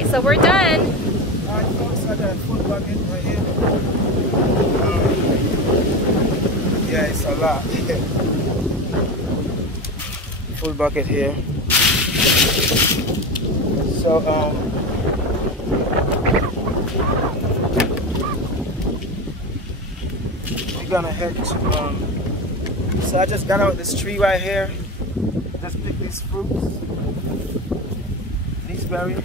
right, so we're done. Alright, folks, I got a full bucket right here. Yeah, it's a lot. Full bucket here. So, we're gonna head to, so I just got out this tree right here. Just pick these fruits, these berries.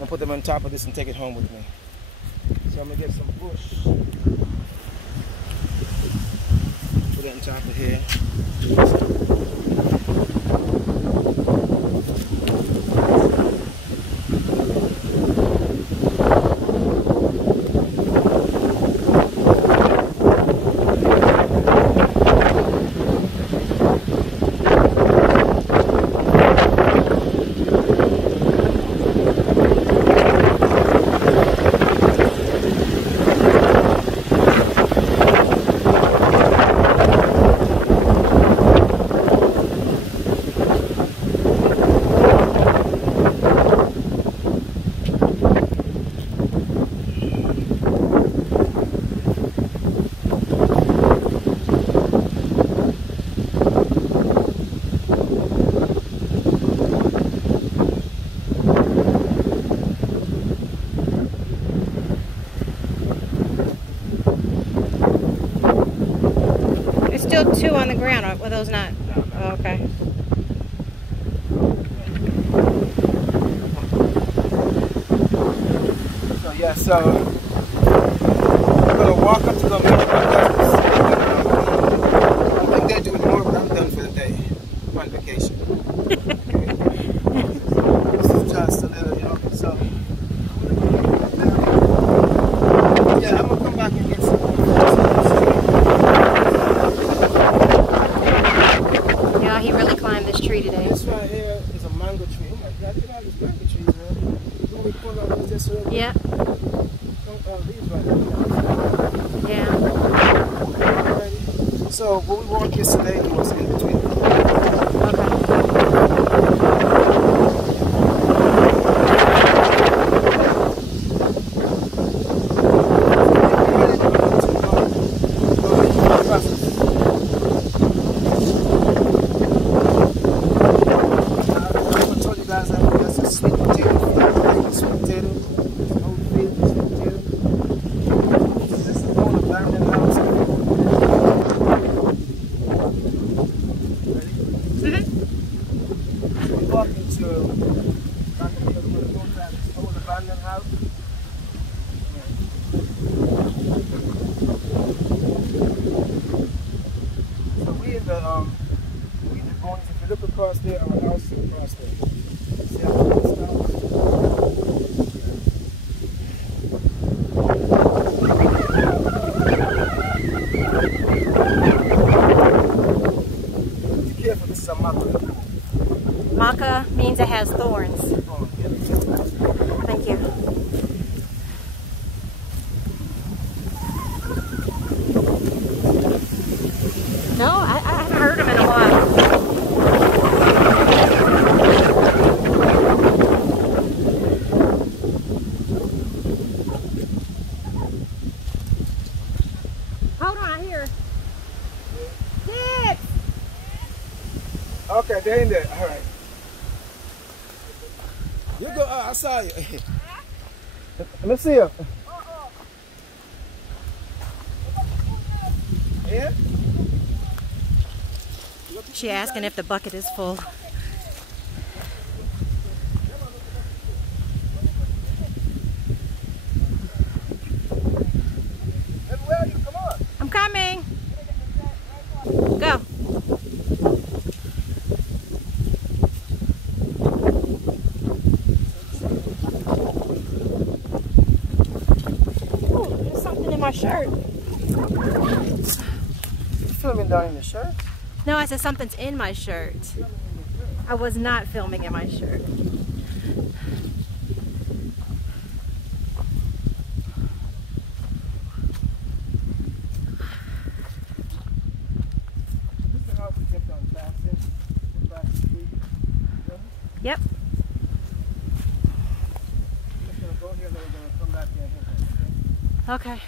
I'll put them on top of this and take it home with me. So I'm gonna get some bush. Put it on top of here. Still two on the ground, were those not? Oh, okay. So yeah, so I'm gonna walk up to the middle I think they're doing more, but I'm done for the day. I'm on vacation. This is just a little, you know, so yeah, I'm gonna come back and get some. He really climbed this tree today. This right here is a mango tree. Oh my God, look at all these mango trees, man. When we pull up, this right yeah. These right here. Yeah. So when we walked yesterday, it was in between. If you look across there, our house is across there. See how it stops? Be careful, this is a maca. Maca means it has thorns. Thank you. No, I haven't heard them in a while. Hold on, here. Six! Okay, they're in there. All right. You go. I saw you. Let me see you. Yeah? She asking if the bucket is full. Where are you? Come on. I'm coming. Go. Ooh, there's something in my shirt. You filming down in the shirt? No, I said something's in my shirt. I was not filming in my shirt. Yep. then we're gonna come back here and hit that, okay? Okay.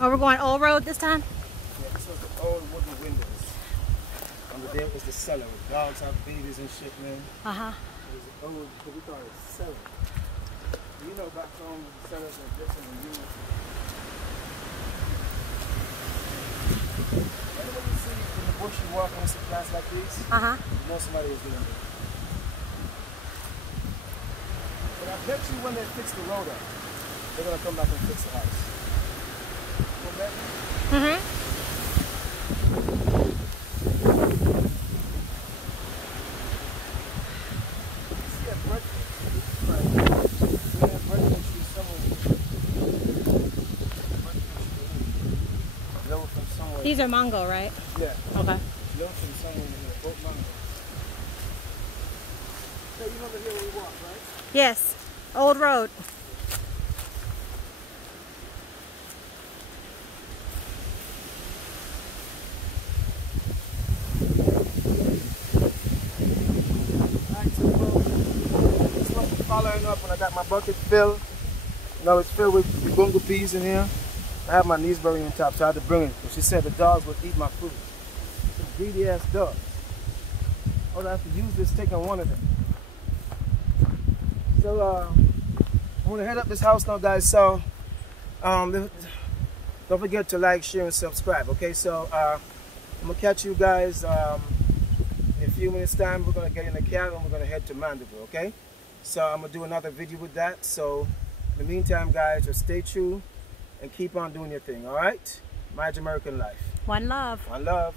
Oh, we're going old road this time? Yeah, this was the old wooden windows. Under there was the cellar with dogs have babies and shit, man. Uh-huh. It was old, what we call it, cellar. You know, back home, cellars are different than you. Whenever you see in the bush, you walk on some plants like these, Uh-huh. you know somebody is doing it. But I bet you when they fix the road up, they're gonna come back and fix the house. Mm-hmm. See a breakfast tree somewhere. These are mango, right? Yeah. Okay. Low from somewhere in here. Both mango. So you remember here where we walked, right? Yes. Old road. Following up when I got my bucket filled. You know, it's filled with gungu peas in here. I have my knees buried on top, so I had to bring it. She said the dogs would eat my food. Some greedy ass dogs. All I have to use is taking one of them. So I'm gonna head up this house now, guys. So don't forget to like, share, and subscribe. Okay, so I'm gonna catch you guys in a few minutes time. We're gonna get in the cab and we're gonna head to Mandeville. Okay. So I'm going to do another video with that. So in the meantime, guys, just stay true and keep on doing your thing, all right? My Jamaican life. One love. One love.